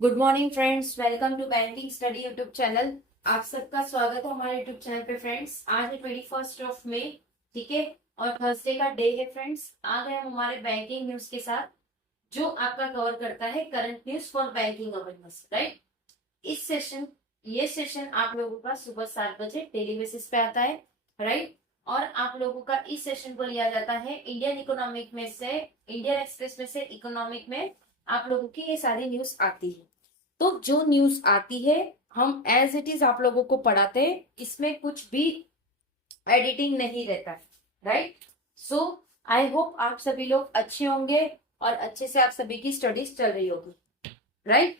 Good morning friends, welcome to banking study YouTube channel. आप सबका स्वागत है हमारे यूट्यूब चैनल पे फ्रेंड्स। आज है 21 मई, ठीक है, और थर्सडे का डे है फ्रेंड्स। आ गए हम हमारे बैंकिंग न्यूज के साथ, जो आपका कवर करता है current news for banking awareness, right. ये सेशन आप लोगों का सुबह 7 बजे डेली बेसिस पे आता है, राइट। और आप लोगों का इस सेशन को लिया जाता है इंडियन एक्सप्रेस में से इकोनॉमिक में आप लोगों की ये सारी न्यूज आती है। तो जो न्यूज आती है हम एज इट इज आप लोगों को पढ़ाते हैं, इसमें कुछ भी एडिटिंग नहीं रहता है, राइट। सो आई होप आप सभी लोग अच्छे होंगे और अच्छे से आप सभी की स्टडीज चल रही होगी, राइट।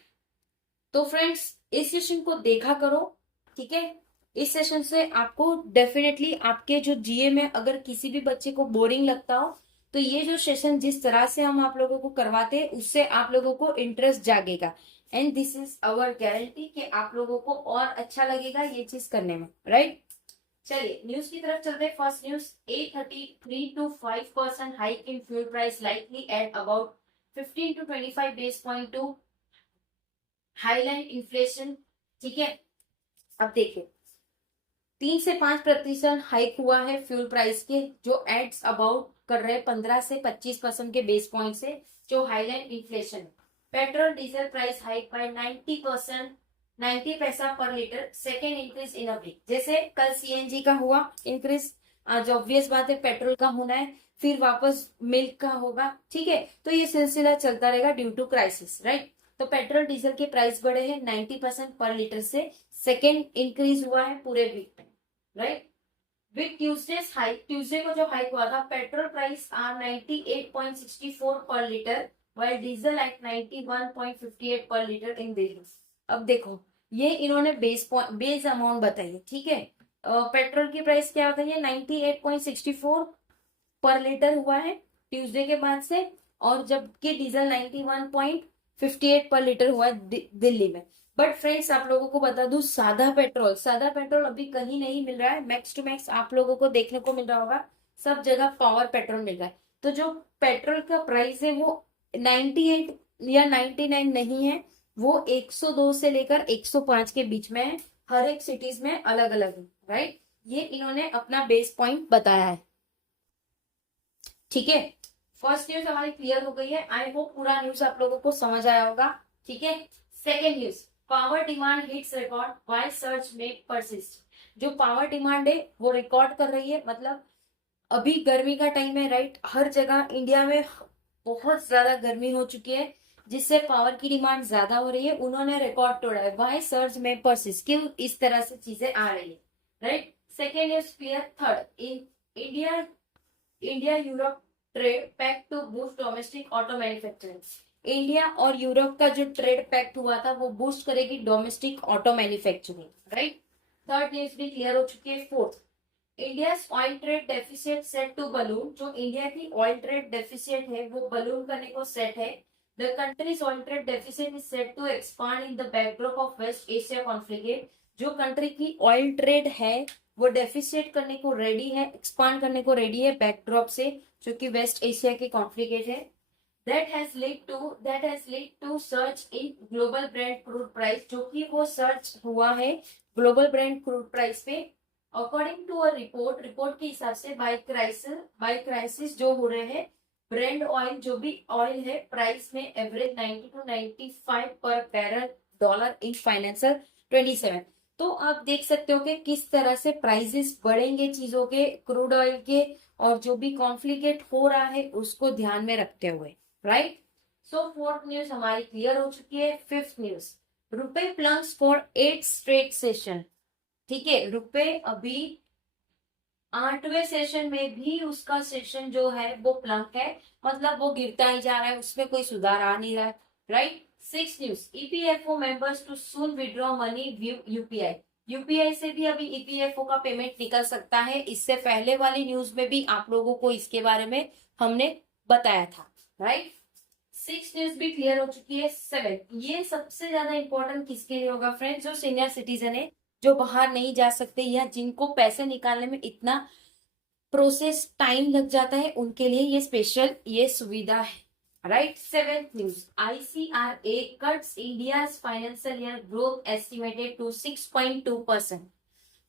तो फ्रेंड्स, इस सेशन को देखा करो, ठीक है। इस सेशन से आपको डेफिनेटली आपके जो जीए में अगर किसी भी बच्चे को बोरिंग लगता हो, तो ये जो सेशन जिस तरह से हम आप लोगों को करवाते हैं उससे आप लोगों को इंटरेस्ट जागेगा। And this is our guarantee कि आप लोगों को और अच्छा लगेगा ये चीज करने में, राइट। चलिए न्यूज की तरफ चलते हैं। First news, 8.33 to 5% hike in fuel price likely at about 15 to 25 base point two highlight inflation, ठीक है। अब देखिए, 3 से 5% हाइक हुआ है फ्यूल प्राइस के, जो एड्स अबाउट कर रहे हैं 15 से 25% के बेस पॉइंट से, जो highlight inflation. Petrol diesel price hike by 90%, 90 पैसा पर litre, second increase in a week. जैसे कल सीएनजी का हुआ इंक्रीज, आज ऑब्वियस बात है पेट्रोल का होना है, फिर वापस मिल्क का होगा, ठीक है। तो ये सिलसिला चलता रहेगा ड्यू टू क्राइसिस, राइट। तो पेट्रोल डीजल के प्राइस बढ़े हैं 90% पर लीटर से, सेकेंड इंक्रीज हुआ है पूरे वीक में, right. With Tuesdays hike, Tuesday को जो हाइक हुआ था, पेट्रोल प्राइस आर 98.64 पर लीटर, while डीजल एट 91.58 पर लीटर इन दिल्ली। अब देखो, ये इन्होंने बेस अमाउंट बताई है, ठीक है। पेट्रोल की प्राइस क्या बताई है, 98.64 पर लीटर हुआ है ट्यूसडे के बाद से, और जबकि डीजल 91.58 पर लीटर हुआ है दिल्ली में। बट फ्रेंड्स, आप लोगों को बता दूं, सादा पेट्रोल अभी कहीं नहीं मिल रहा है। मैक्स टू मैक्स आप लोगों को देखने को मिल रहा होगा, सब जगह पावर पेट्रोल मिल रहा है। तो जो पेट्रोल का प्राइस है वो 98 या 99 नहीं है, वो 102 से लेकर 105 के बीच में है। हर एक सिटीज में अलग अलग है, राइट। ये इन्होंने अपना बेस पॉइंट बताया है, ठीक है। फर्स्ट न्यूज हमारी क्लियर हो गई है। आई होप पूरा न्यूज आप लोगों को समझ आया होगा, ठीक है। Second news, power demand hits record while search में परसिस्ट। जो पावर डिमांड है वो रिकॉर्ड कर रही है, मतलब अभी गर्मी का टाइम है, राइट। हर जगह इंडिया में बहुत ज्यादा गर्मी हो चुकी है, जिससे पावर की डिमांड ज्यादा हो रही है। उन्होंने रिकॉर्ड तोड़ा है, वाई सर्च में परसिस्ट, क्यों इस तरह से चीजें आ रही है, right. Second news clear. Third, in India India Europe trade pact to boost domestic auto manufacturing. India और यूरोप का जो ट्रेड पैक्ट हुआ था वो बूस्ट करेगी domestic auto manufacturing, right. Third news भी क्लियर हो चुकी है। Fourth, India oil trade deficit set to balloon. जो इंडिया की ऑयल ट्रेड डेफिसिट है वो बलून करने को सेट है। The country's oil trade deficit is set to expand in the backdrop of West Asia conflict. जो कंट्री की oil trade है वो डेफिसिट करने को रेडी है, एक्सपांड करने को रेडी है बैकड्रॉप से, जो कि वेस्ट एशिया के कॉन्फ्लिक्ट है। That has lead to surge in global Brent crude price, जो कि वो सर्च हुआ है ग्लोबल ब्रेंट क्रूड प्राइस पे। अकॉर्डिंग टू अ रिपोर्ट के हिसाब से बाय क्राइसिस जो हो रहे हैं, ब्रेंड ऑयल जो भी ऑयल है प्राइस में एवरेज 90 to 95 पर बैरल डॉलर इन फाइनेंशियल 27। तो आप देख सकते हो कि किस तरह से प्राइसेस बढ़ेंगे चीजों के, क्रूड ऑयल के, और जो भी कॉन्फ्लिक्ट हो रहा है उसको ध्यान में रखते हुए, राइट। सो फोर्थ न्यूज हमारी क्लियर हो चुकी है। फिफ्थ न्यूज, रुपए प्लंग्स फॉर 8 स्ट्रेट सेशन, ठीक है। रुपए अभी 8वें सेशन में भी उसका सेशन जो है वो प्लंक है, मतलब वो गिरता ही जा रहा है, उसमें कोई सुधार आ नहीं रहा है, right. Six news, EPFO members too soon withdraw money view UPI. UPI से भी अभी ईपीएफओ का पेमेंट निकल सकता है। इससे पहले वाली न्यूज में भी आप लोगों को इसके बारे में हमने बताया था, राइट। सिक्स न्यूज भी क्लियर हो चुकी है। सेवन, ये सबसे ज्यादा इंपॉर्टेंट किसके लिए होगा फ्रेंड्स, जो सीनियर सिटीजन है, जो बाहर नहीं जा सकते या जिनको पैसे निकालने में इतना प्रोसेस टाइम लग जाता है, उनके लिए ये स्पेशल ये सुविधा है, right. Seventh news, ICRA cuts India's financial year growth estimated to 6.2%।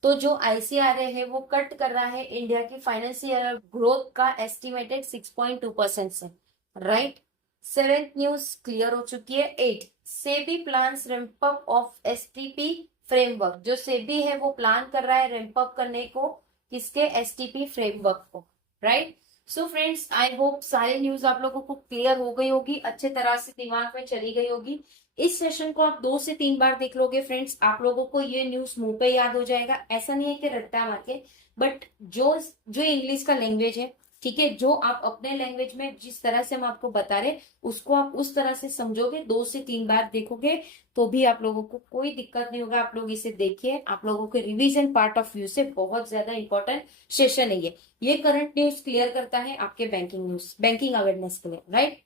तो जो ICRA है वो कट कर रहा है इंडिया की फाइनेंशियल ग्रोथ का एस्टिमेटेड 6.2% से, राइट। सेवेंथ न्यूज क्लियर हो चुकी है। Eight, SEBI plans ramp up of STP framework. जो सेबी है वो प्लान कर रहा है रैंप अप करने को, किसके, STP फ्रेमवर्क को, right. So friends, I hope सारी न्यूज आप लोगों को क्लियर हो गई होगी, अच्छे तरह से दिमाग में चली गई होगी। इस सेशन को आप 2 से 3 बार देख लोगे फ्रेंड्स, आप लोगों को ये न्यूज मुंह पे याद हो जाएगा। ऐसा नहीं है कि रट्टा मार के, बट जो जो इंग्लिश का लैंग्वेज है, ठीक है, जो आप अपने लैंग्वेज में जिस तरह से हम आपको बता रहे उसको आप उस तरह से समझोगे, 2 से 3 बार देखोगे तो भी आप लोगों को कोई दिक्कत नहीं होगा। आप लोग इसे देखिए, आप लोगों के रिवीजन पार्ट ऑफ व्यू से बहुत ज्यादा इंपॉर्टेंट सेशन है ये करंट न्यूज क्लियर करता है आपके बैंकिंग अवेयरनेस के लिए, राइट।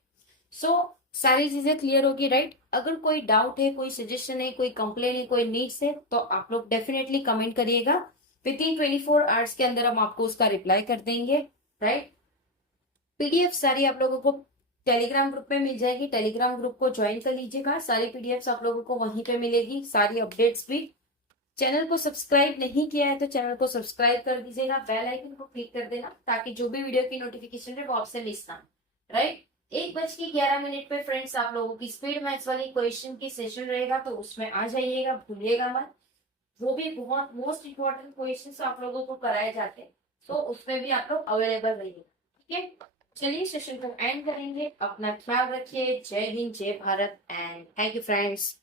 सो सारी चीजें क्लियर होगी, राइट। अगर कोई डाउट है, कोई सजेशन है, कोई कंप्लेन है, कोई नीड्स है, तो आप लोग डेफिनेटली कमेंट करिएगा। विदिन 24 आवर्स के अंदर हम आपको उसका रिप्लाई कर देंगे, राइट। PDF सारी आप लोगों को टेलीग्राम ग्रुप में मिल जाएगी, टेलीग्राम ग्रुप को ज्वाइन कर लीजिएगा। सारी PDFs आप लोगों को वहीं पे मिलेगी, सारी अपडेट्स भी। चैनल को सब्सक्राइब नहीं किया है तो चैनल को सब्सक्राइब कर दीजिएगा, बेल आइकन को क्लिक कर देना ताकि जो भी वीडियो की नोटिफिकेशन है वो आपसे मिस ना, राइट। 1:11 पे फ्रेंड्स आप लोगों की स्पीड मैथ्स वाली क्वेश्चन की सेशन रहेगा, तो उसमें आ जाइएगा, भूलिएगा मत। वो भी बहुत मोस्ट इंपॉर्टेंट क्वेश्चन आप लोगों को कराए जाते हैं, तो उसमें भी आप लोग अवेलेबल रहिए, ठीक है। चलिए सेशन को एंड करेंगे, अपना ख्याल रखिए। जय हिंद, जय Bharat and thank you friends.